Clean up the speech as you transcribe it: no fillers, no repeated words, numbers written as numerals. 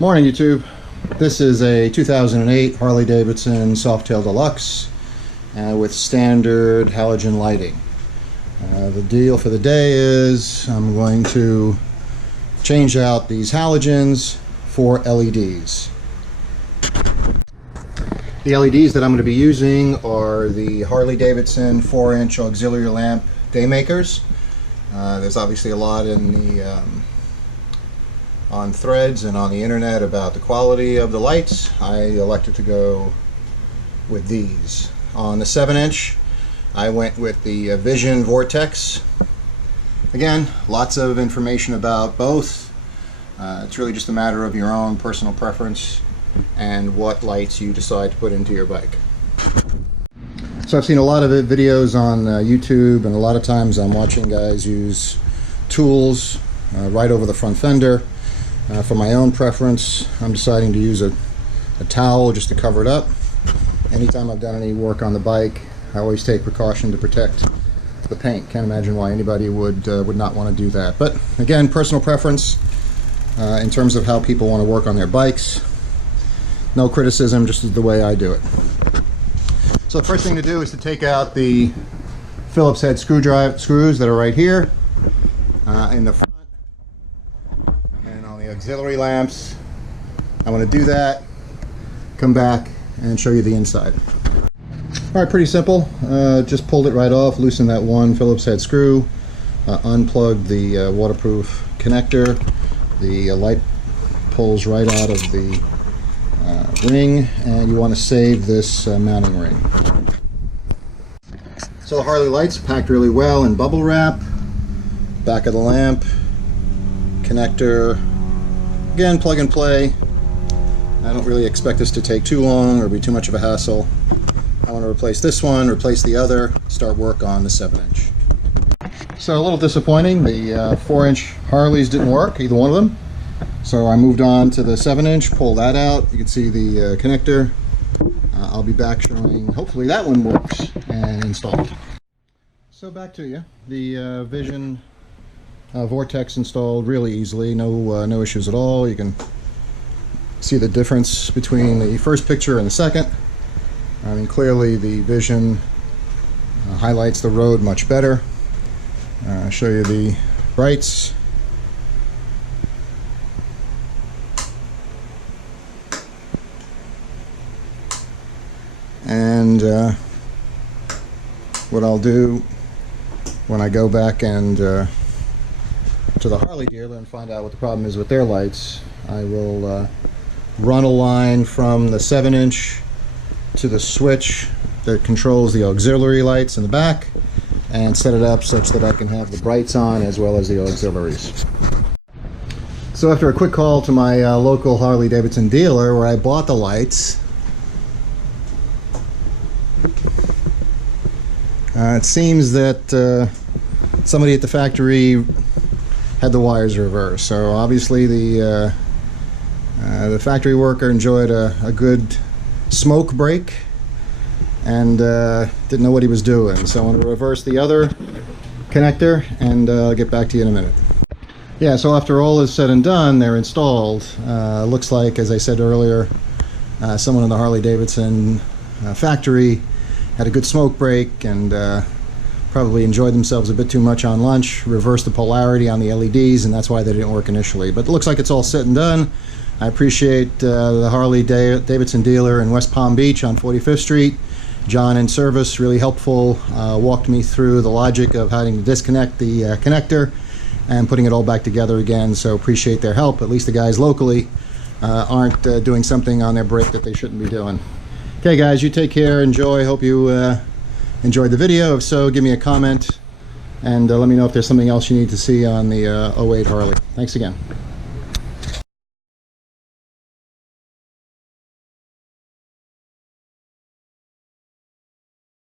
Morning YouTube. This is a 2008 Harley-Davidson Softail Deluxe with standard halogen lighting. The deal for the day is I'm going to change out these halogens for LEDs. The LEDs that I'm going to be using are the Harley-Davidson 4-inch auxiliary lamp daymakers. There's obviously a lot in the on threads and on the internet about the quality of the lights. I elected to go with these. On the 7-inch, I went with the Vision Vortex. Again, lots of information about both. It's really just a matter of your own personal preference and what lights you decide to put into your bike. So I've seen a lot of videos on YouTube, and a lot of times I'm watching guys use tools right over the front fender. For my own preference, I'm deciding to use a towel just to cover it up. Anytime I've done any work on the bike, I always take precaution to protect the paint. Can't imagine why anybody would not want to do that. But again, personal preference in terms of how people want to work on their bikes. No criticism, just the way I do it. So the first thing to do is to take out the Phillips head screws that are right here in the front. Auxiliary lamps. I want to do that, come back and show you the inside. Alright, pretty simple. Just pulled it right off, loosened that one Phillips head screw, unplugged the waterproof connector. The light pulls right out of the ring, and you want to save this mounting ring. So the Harley lights packed really well in bubble wrap. Back of the lamp, connector. Again, plug and play. I don't really expect this to take too long or be too much of a hassle. I want to replace this one, replace the other, start work on the 7-inch. So a little disappointing, the 4-inch Harleys didn't work, either one of them. So I moved on to the 7-inch, pull that out. You can see the connector. I'll be back showing, hopefully that one works and installed. So back to you. The Vision Vortex installed really easily, no issues at all. You can see the difference between the first picture and the second. I mean, clearly the Vision highlights the road much better. I'll show you the brights. And what I'll do when I go back and to the Harley dealer and find out what the problem is with their lights, I will run a line from the 7-inch to the switch that controls the auxiliary lights in the back and set it up such that I can have the brights on as well as the auxiliaries. So after a quick call to my local Harley-Davidson dealer where I bought the lights, it seems that somebody at the factory had the wires reversed. So obviously the factory worker enjoyed a good smoke break and didn't know what he was doing. So I want to reverse the other connector, and I'll get back to you in a minute. Yeah, so after all is said and done, they're installed. Looks like, as I said earlier, someone in the Harley-Davidson factory had a good smoke break and probably enjoyed themselves a bit too much on lunch, reversed the polarity on the LEDs, and that's why they didn't work initially. But it looks like it's all said and done. I appreciate the Harley-Davidson dealer in West Palm Beach on 45th Street. John in service, really helpful, walked me through the logic of having to disconnect the connector and putting it all back together again, so appreciate their help. At least the guys locally aren't doing something on their break that they shouldn't be doing. Okay guys, you take care, enjoy, hope you enjoyed the video. If so, give me a comment and let me know if there's something else you need to see on the 08 Harley. Thanks again.